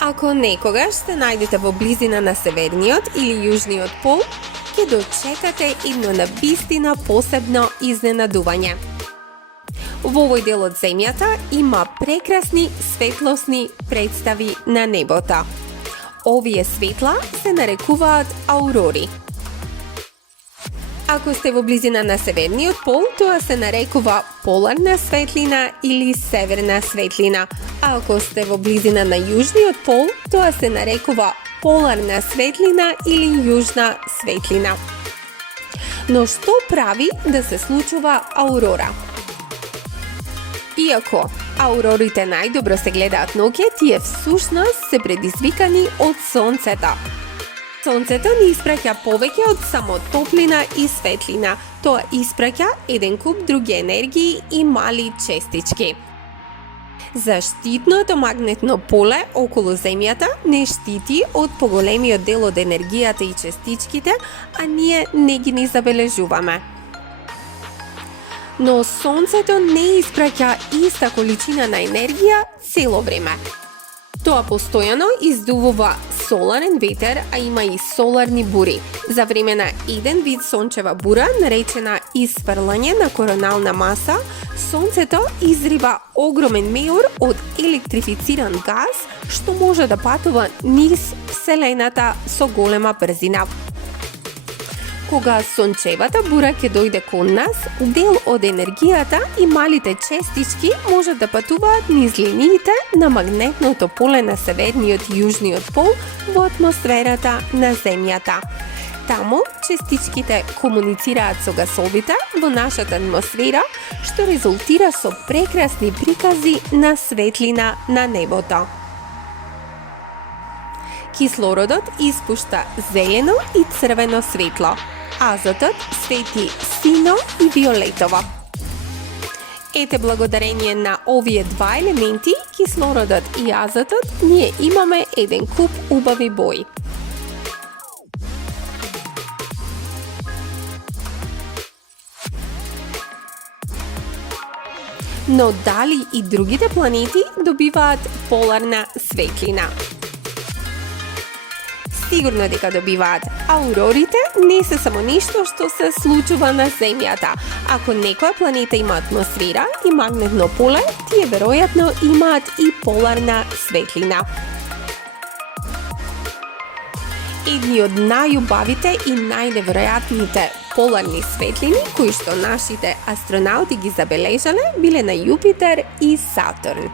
Ако некогаш се најдете во близина на северниот или јужниот пол, ќе дочекате едно навистина посебно изненадување. Во овој дел од земјата има прекрасни светлосни представи на небото. Овие светла се нарекуваат аурори. Ако сте во близина на северниот пол, тоа се нарекува поларна светлина или северна светлина. А ако сте во близина на јужниот пол, тоа се нарекува поларна светлина или јужна светлина. Но што прави да се случува аурора? Иако аурорите најдобро се гледаат ноќе, тие всушност се предизвикани од сонцето. Сонцето ни испраќа повеќе од само топлина и светлина. Тоа испраќа еден куп други енергии и мали честички. Заштитното магнетно поле околу Земјата не штити од поголемиот дел од енергијата и честичките, а ние не ги забележуваме. Но Сонцето не испраќа иста количина на енергија цело време. Тоа постојано издувува соларен ветер, а има и соларни бури. За време на еден вид сончева бура, наречена исфрлање на коронална маса, Сонцето изрива огромен меур од електрифициран газ, што може да патува низ Вселената со голема брзина. Кога сончевата бура ќе дојде кон нас, дел од енергијата и малите честички можат да патуваат низ линиите на магнетното поле на северниот и јужниот пол во атмосферата на Земјата. Таму честичките комуницираат со гасовите во нашата атмосфера, што резултира со прекрасни прикази на светлина на небото. Кислородот испушта зелено и црвено светло. Азотот свети сино и виолетово. Ете, благодарение на овие два елементи, кислородот и азотот, ние имаме еден куп убави бои. Но дали и другите планети добиваат поларна светлина? Сигурно дека добиваат. Аурорите не се само нешто што се случува на Земјата. Ако некоја планета има атмосфера и магнетно поле, тие веројатно имаат и поларна светлина. Едни од најубавите и најневеројатните поларни светлини кои што нашите астронаути ги забележале биле на Јупитер и Сатурн.